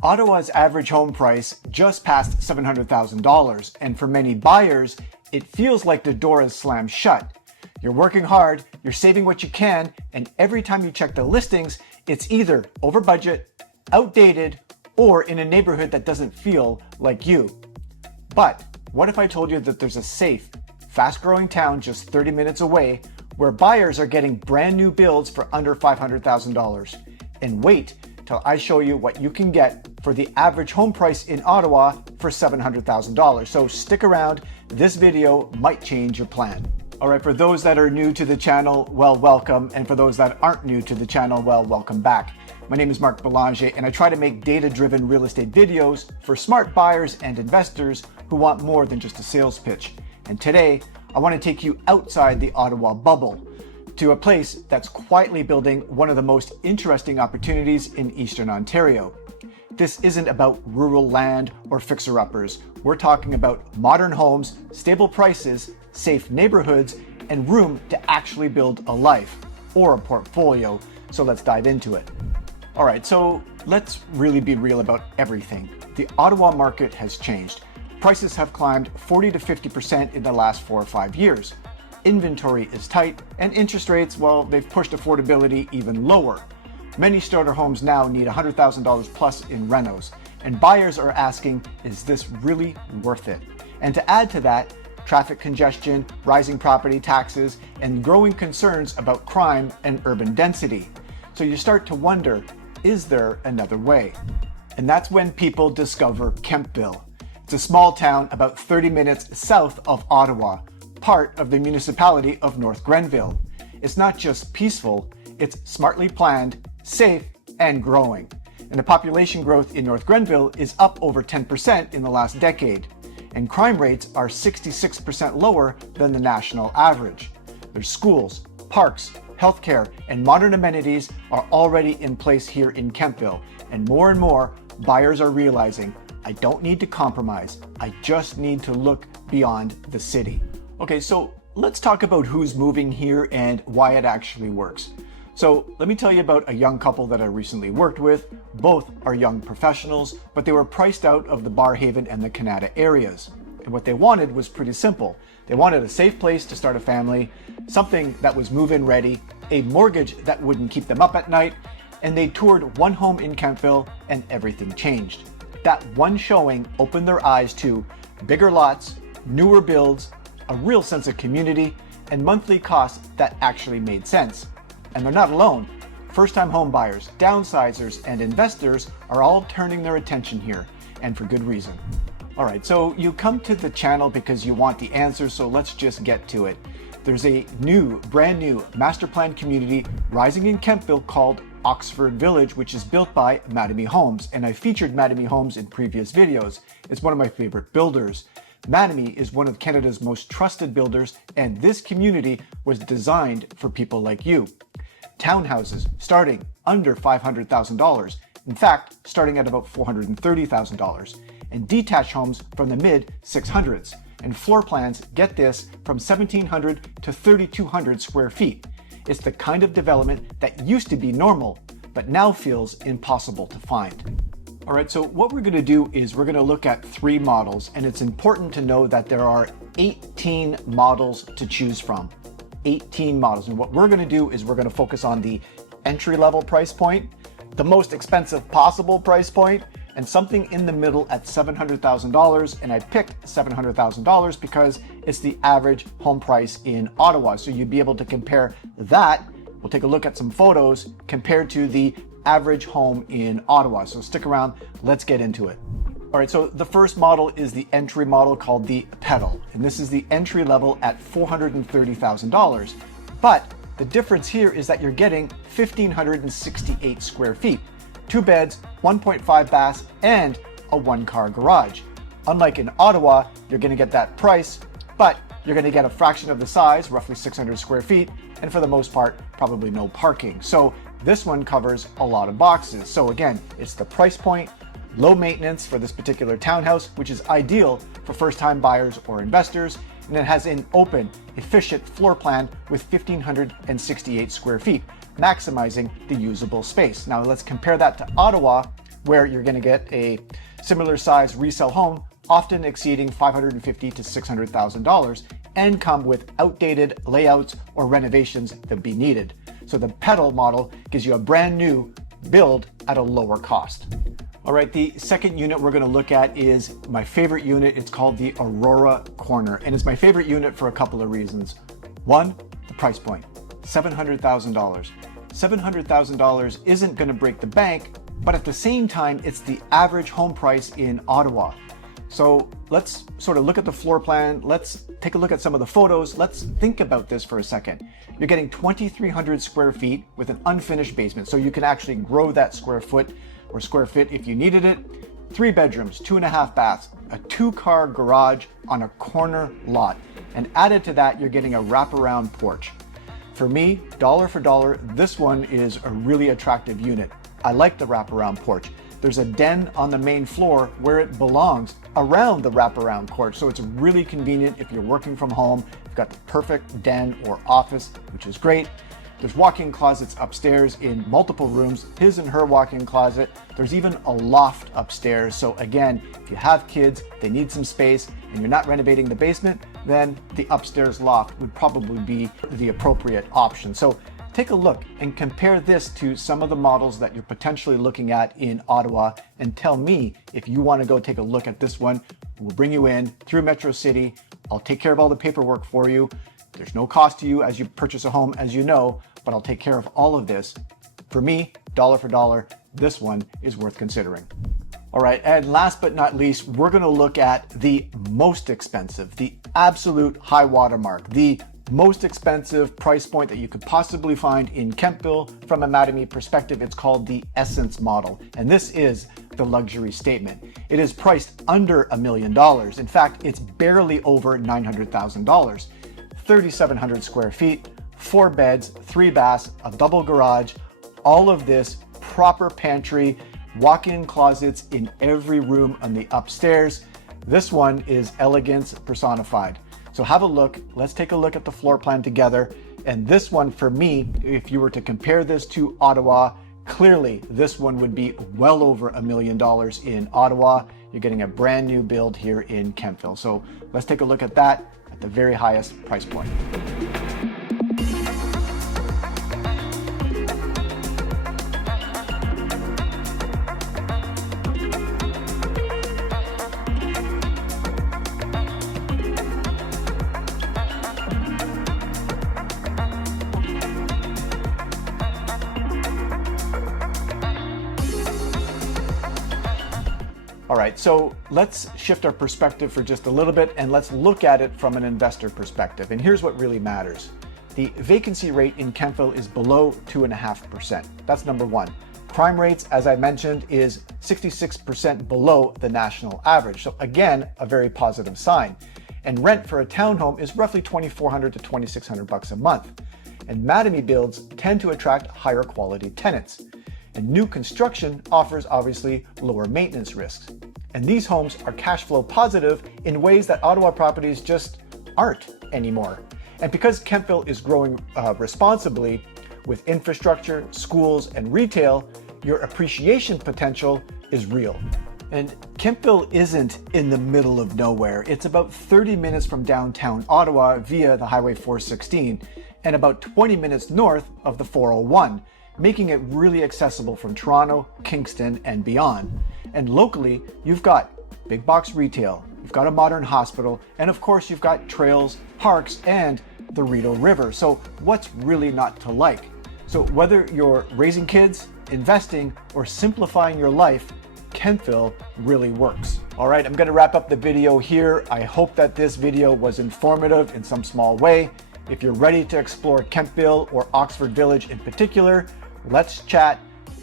Ottawa's average home price just passed $700,000, and for many buyers, it feels like the door is slammed shut. You're working hard, you're saving what you can, and every time you check the listings, it's either over budget, outdated, or in a neighborhood that doesn't feel like you. But what if I told you that there's a safe, fast-growing town just 30 minutes away where buyers are getting brand new builds for under $500,000? And wait till I show you what you can get for the average home price in Ottawa for $700,000. So stick around, this video might change your plan. All right, for those that are new to the channel, well, welcome. And for those that aren't new to the channel, well, welcome back. My name is Belanger, and I try to make data-driven real estate videos for smart buyers and investors who want more than just a sales pitch. And today, I want to take you outside the Ottawa bubble to a place that's quietly building one of the most interesting opportunities in Eastern Ontario. This isn't about rural land or fixer-uppers. We're talking about modern homes, stable prices, safe neighborhoods, and room to actually build a life or a portfolio. So let's dive into it. All right, so let's really be real about everything. The Ottawa market has changed. Prices have climbed 40 to 50% in the last 4 or 5 years. Inventory is tight, and interest rates, well, they've pushed affordability even lower. Many starter homes now need $100,000 plus in renos, and buyers are asking, is this really worth it? And to add to that, traffic congestion, rising property taxes, and growing concerns about crime and urban density. So you start to wonder, is there another way? And that's when people discover Kemptville. It's a small town about 30 minutes south of Ottawa, part of the municipality of North Grenville. It's not just peaceful, it's smartly planned, safe, and growing. And the population growth in North Grenville is up over 10% in the last decade. And crime rates are 66% lower than the national average. There's schools, parks, healthcare, and modern amenities are already in place here in Kemptville. And more buyers are realizing, I don't need to compromise, I just need to look beyond the city. Okay, so let's talk about who's moving here and why it actually works. So let me tell you about a young couple that I recently worked with. Both are young professionals, but they were priced out of the Barhaven and the Canada areas. And what they wanted was pretty simple. They wanted a safe place to start a family, something that was move-in ready, a mortgage that wouldn't keep them up at night, and they toured one home in Kemptville and everything changed. That one showing opened their eyes to bigger lots, newer builds, a real sense of community, and monthly costs that actually made sense. And they're not alone. First-time home buyers, downsizers, and investors are all turning their attention here, and for good reason. All right, so you come to the channel because you want the answers, so let's just get to it. There's a brand new master plan community rising in Kemptville called Oxford Village, which is built by Mattamy Homes, and I featured Mattamy Homes in previous videos. It's one of my favorite builders. Mattamy is one of Canada's most trusted builders, and this community was designed for people like you. Townhouses starting under $500,000, in fact, starting at about $430,000, and detached homes from the mid-600s, and floor plans, get this, from 1,700 to 3,200 square feet. It's the kind of development that used to be normal, but now feels impossible to find. All right, so what we're gonna do is we're gonna look at 3 models, and it's important to know that there are 18 models to choose from. 18 models, and what we're gonna do is we're gonna focus on the entry-level price point, the most expensive possible price point, and something in the middle at $700,000, and I picked $700,000 because it's the average home price in Ottawa. So you'd be able to compare that, we'll take a look at some photos, compared to the average home in Ottawa. So stick around, let's get into it. All right, so the first model is the entry model called the Petal, and this is the entry level at $430,000. But the difference here is that you're getting 1,568 square feet, 2 beds, 1.5 baths, and a 1-car garage. Unlike in Ottawa, you're gonna get that price, but you're gonna get a fraction of the size, roughly 600 square feet, and for the most part, probably no parking. So this one covers a lot of boxes. So again, it's the price point, low maintenance for this particular townhouse, which is ideal for first-time buyers or investors, and it has an open, efficient floor plan with 1,568 square feet, maximizing the usable space. Now let's compare that to Ottawa, where you're going to get a similar size resale home, often exceeding $550,000 to $600,000, and come with outdated layouts or renovations that be needed. So the pedal model gives you a brand new build at a lower cost. All right, the second unit we're going to look at is my favorite unit. It's called the Aurora Corner, and it's my favorite unit for a couple of reasons. One, the price point, $700,000. $700,000 isn't going to break the bank, but at the same time, it's the average home price in Ottawa. So let's sort of look at the floor plan. Let's take a look at some of the photos. Let's think about this for a second. You're getting 2,300 square feet with an unfinished basement, so you can actually grow that square foot or square feet if you needed it. 3 bedrooms, 2.5 baths, a 2-car garage on a corner lot. And added to that, you're getting a wraparound porch. For me, dollar for dollar, this one is a really attractive unit. I like the wraparound porch. There's a den on the main floor where it belongs around the wraparound porch. So it's really convenient if you're working from home. You've got the perfect den or office, which is great. There's walk-in closets upstairs in multiple rooms, his and her walk-in closet. There's even a loft upstairs. So again, if you have kids, they need some space, and you're not renovating the basement, then the upstairs loft would probably be the appropriate option. So take a look and compare this to some of the models that you're potentially looking at in Ottawa, and tell me if you want to go take a look at this one. We'll bring you in through Metro City. I'll take care of all the paperwork for you. There's no cost to you as you purchase a home, as you know, but I'll take care of all of this. For me, dollar for dollar, this one is worth considering. All right, and last but not least, we're going to look at the most expensive, the absolute high watermark, the most expensive price point that you could possibly find in Kemptville. From a Mattamy perspective, it's called the Essence model, and this is the luxury statement. It is priced under $1 million. In fact, it's barely over $900,000. 3,700 square feet, 4 beds, 3 baths, a double garage, all of this, proper pantry, walk-in closets in every room on the upstairs. This one is elegance personified. So have a look. Let's take a look at the floor plan together. And this one, for me, if you were to compare this to Ottawa, clearly this one would be well over $1 million in Ottawa. You're getting a brand new build here in Kemptville. So let's take a look at that at the very highest price point. All right, so let's shift our perspective for just a little bit, and let's look at it from an investor perspective. And here's what really matters. The vacancy rate in Kemptville is below 2.5%. That's number one. Crime rates, as I mentioned, is 66% below the national average. So again, a very positive sign. And rent for a townhome is roughly $2,400 to $2,600 a month. And Mattamy builds tend to attract higher quality tenants. And new construction offers obviously lower maintenance risks. And these homes are cash flow positive in ways that Ottawa properties just aren't anymore. And because Kemptville is growing responsibly with infrastructure, schools, and retail, your appreciation potential is real. And Kemptville isn't in the middle of nowhere. It's about 30 minutes from downtown Ottawa via the Highway 416 and about 20 minutes north of the 401. Making it really accessible from Toronto, Kingston, and beyond. And locally, you've got big box retail, you've got a modern hospital, and of course you've got trails, parks, and the Rideau River. So what's really not to like? So whether you're raising kids, investing, or simplifying your life, Kemptville really works. All right, I'm gonna wrap up the video here. I hope that this video was informative in some small way. If you're ready to explore Kemptville or Oxford Village in particular, let's chat.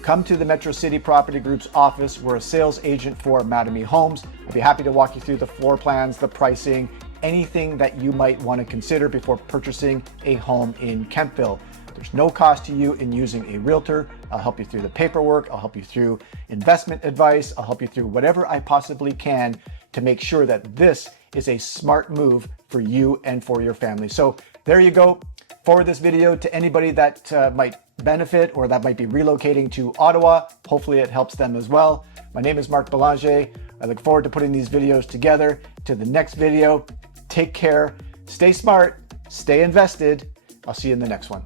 Come to the Metro City Property Group's office. We're a sales agent for Mattamy Homes. I'd be happy to walk you through the floor plans, the pricing, anything that you might want to consider before purchasing a home in Kemptville. There's no cost to you in using a realtor. I'll help you through the paperwork. I'll help you through investment advice. I'll help you through whatever I possibly can to make sure that this is a smart move for you and for your family. So there you go. Forward this video to anybody that might benefit or that might be relocating to Ottawa. Hopefully it helps them as well. My name is Mark Belanger. I look forward to putting these videos together. To the next video, take care, stay smart, stay invested. I'll see you in the next one.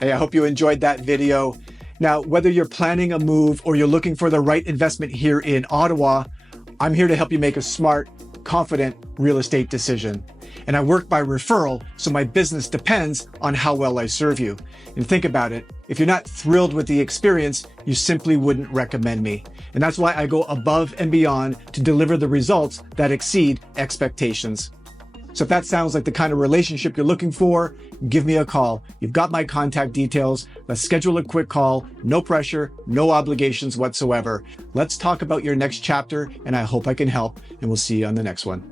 Hey, I hope you enjoyed that video. Now, whether you're planning a move or you're looking for the right investment here in Ottawa, I'm here to help you make a smart, confident real estate decision. And I work by referral, so my business depends on how well I serve you. And think about it, if you're not thrilled with the experience, you simply wouldn't recommend me. And that's why I go above and beyond to deliver the results that exceed expectations. So if that sounds like the kind of relationship you're looking for, give me a call. You've got my contact details. Let's schedule a quick call. No pressure, no obligations whatsoever. Let's talk about your next chapter, and I hope I can help, and we'll see you on the next one.